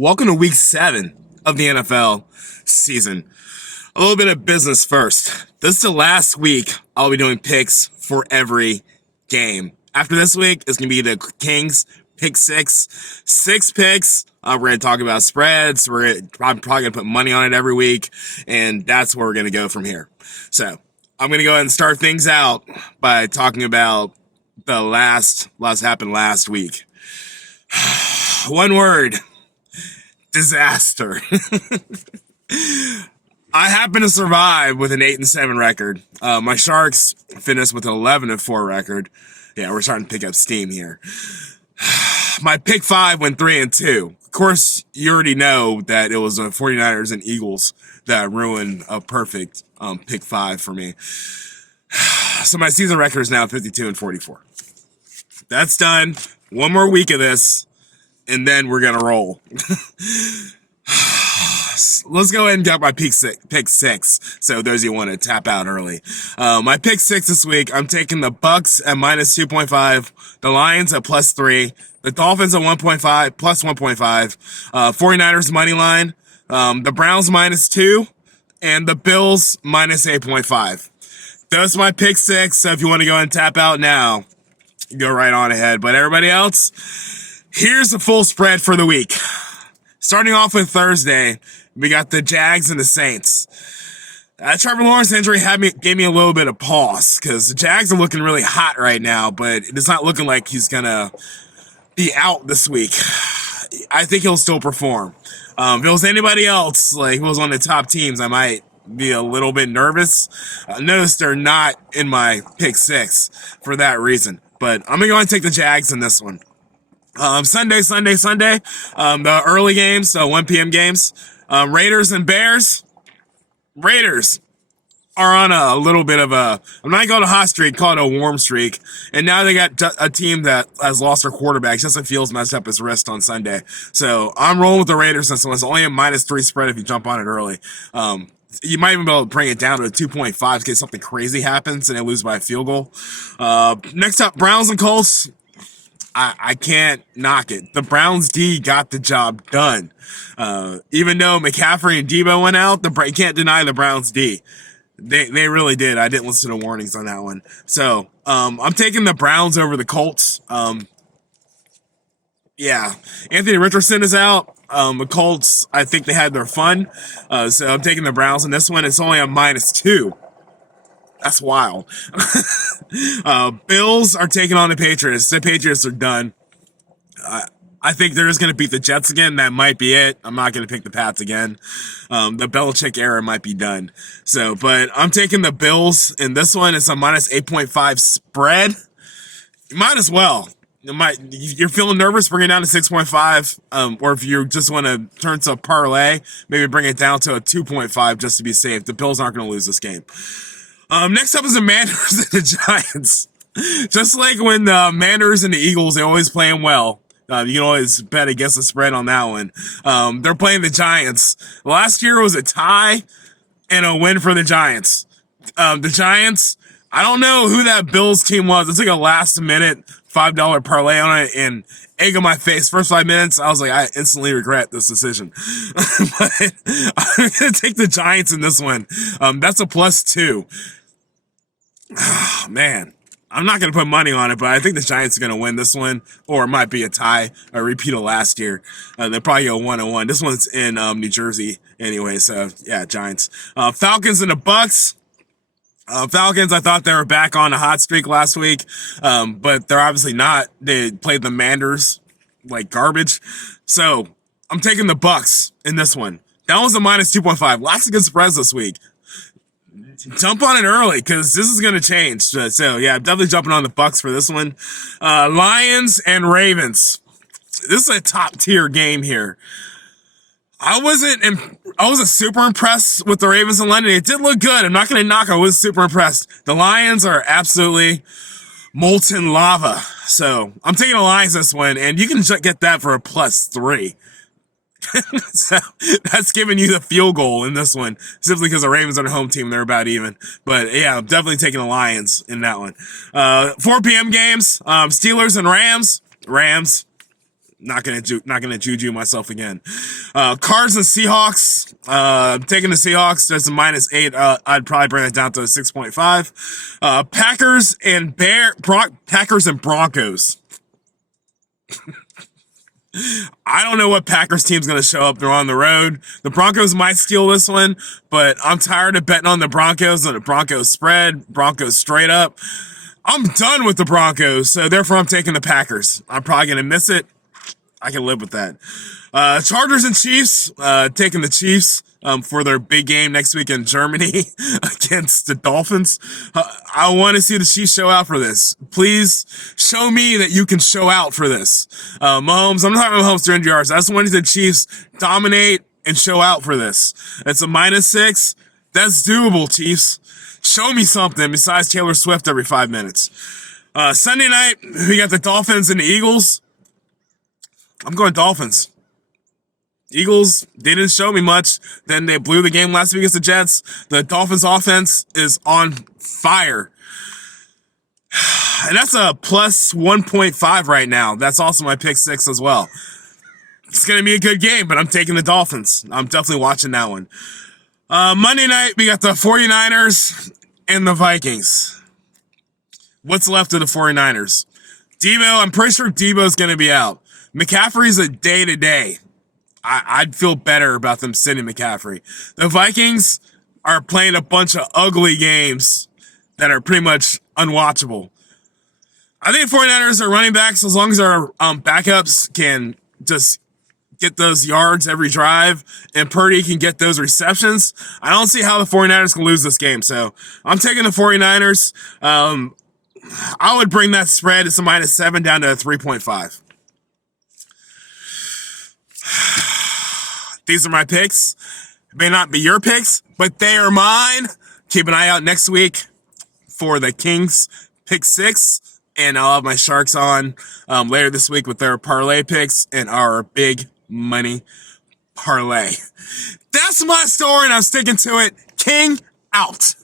Welcome to week 7 of the NFL season. A little bit of business first. This is the last week I'll be doing picks for every game. After this week, it's going to be the Kings pick 6. 6 picks. We're going to talk about spreads. I'm probably going to put money on it every week, and that's where we're going to go from here. So I'm going to go ahead and start things out by talking about the last happened last week. One word. Disaster. I happen to survive with an 8-7 record. My Sharks finished with an 11-4 record. Yeah, we're starting to pick up steam here. My pick 5 went 3-2. Of course, you already know that it was the 49ers and Eagles that ruined a perfect pick 5 for me. So my season record is now 52-44. That's done. One more week of this, and then we're gonna roll. Let's go ahead and get my pick 6. So those of you want to tap out early. My pick 6 this week, I'm taking the Bucks at -2.5, the Lions at +3, the Dolphins at 1.5, plus 1.5, 49ers money line, the Browns -2, and the Bills -8.5. Those are my pick 6. So if you want to go and tap out now, go right on ahead. But everybody else, here's the full spread for the week. Starting off with Thursday, we got the Jags and the Saints. Trevor Lawrence injury gave me a little bit of pause because the Jags are looking really hot right now, but it's not looking like he's gonna be out this week. I think he'll still perform. If it was anybody else, like who was on the top teams, I might be a little bit nervous. Notice they're not in my pick 6 for that reason, but I'm gonna go and take the Jags in this one. Sunday. The early games, 1 p.m. games. Raiders and Bears. Raiders are on a little bit of a, I'm not going to hot streak, call it a warm streak. And now they got a team that has lost their quarterback. Justin Fields messed up his wrist on Sunday. So I'm rolling with the Raiders since it's only a -3 spread if you jump on it early. You might even be able to bring it down to a 2.5 in case something crazy happens and they lose by a field goal. Next up, Browns and Colts. I can't knock it. The Browns D got the job done. Even though McCaffrey and Debo went out, you can't deny the Browns D. They really did. I didn't listen to the warnings on that one. So I'm taking the Browns over the Colts. Yeah, Anthony Richardson is out. The Colts, I think they had their fun. So I'm taking the Browns in this one. It's only a -2. That's wild. Bills are taking on the Patriots. The Patriots are done. I think they're just going to beat the Jets again. That might be it. I'm not going to pick the Pats again. The Belichick era might be done. So, but I'm taking the Bills in this one. It's a -8.5 spread. You might as well. You're feeling nervous, bring it down to 6.5. Or if you just want to turn to a parlay, maybe bring it down to a 2.5 just to be safe. The Bills aren't going to lose this game. Next up is the Manders and the Giants. Just like when the Manders and the Eagles, they always playing well. You can always bet against the spread on that one. They're playing the Giants. Last year was a tie and a win for the Giants. The Giants, I don't know who that Bills team was. It's like a last minute $5 parlay on it and egg on my face. First 5 minutes, I was like, I instantly regret this decision. But I'm going to take the Giants in this one. That's a +2. Oh, man, I'm not going to put money on it, but I think the Giants are going to win this one, or it might be a tie, a repeat of last year. They'll probably go 1-1. This one's in New Jersey anyway, so yeah, Giants. Falcons and the Bucks. Falcons, I thought they were back on a hot streak last week, but they're obviously not. They played the Manders like garbage. So I'm taking the Bucks in this one. That was a -2.5. Lots of good spreads this week. Jump on it early because this is going to change. So yeah, I'm definitely jumping on the Bucks for this one. Lions and Ravens. This is a top tier game here. I wasn't super impressed with the Ravens in London. It did look good. I'm not going to knock. I was super impressed. The Lions are absolutely molten lava. So I'm taking the Lions this one, and you can get that for a +3. So that's giving you the field goal in this one, simply because the Ravens are the home team. They're about even. But yeah, I'm definitely taking the Lions in that one. 4 p.m. games, Steelers and Rams. Not gonna juju myself again. Cards and Seahawks. Taking the Seahawks. There's a -8. I'd probably bring it down to a 6.5. Packers and Broncos. I don't know what Packers team's going to show up. They're on the road. The Broncos might steal this one, but I'm tired of betting on the Broncos and the Broncos spread, Broncos straight up. I'm done with the Broncos, so therefore I'm taking the Packers. I'm probably going to miss it. I can live with that. Chargers and Chiefs, taking the Chiefs for their big game next week in Germany against the Dolphins. I want to see the Chiefs show out for this. Please show me that you can show out for this. Mahomes, I'm not talking about Mahomes 300 yards. I just want the Chiefs dominate and show out for this. It's a -6. That's doable, Chiefs. Show me something besides Taylor Swift every 5 minutes. Sunday night, we got the Dolphins and the Eagles. I'm going Dolphins. Eagles, they didn't show me much. Then they blew the game last week against the Jets. The Dolphins offense is on fire. And that's a plus 1.5 right now. That's also my pick 6 as well. It's going to be a good game, but I'm taking the Dolphins. I'm definitely watching that one. Monday night, we got the 49ers and the Vikings. What's left of the 49ers? Debo, I'm pretty sure Debo's going to be out. McCaffrey's a day-to-day. I'd feel better about them sitting McCaffrey. The Vikings are playing a bunch of ugly games that are pretty much unwatchable. I think 49ers are running backs as long as our backups can just get those yards every drive and Purdy can get those receptions. I don't see how the 49ers can lose this game. So I'm taking the 49ers. I would bring that spread, it's a -7 down to a 3.5. These are my picks. It may not be your picks, but they are mine. Keep an eye out next week for the Kings pick 6. And I'll have my Sharks on later this week with their parlay picks and our big money parlay. That's my story, and I'm sticking to it. King out.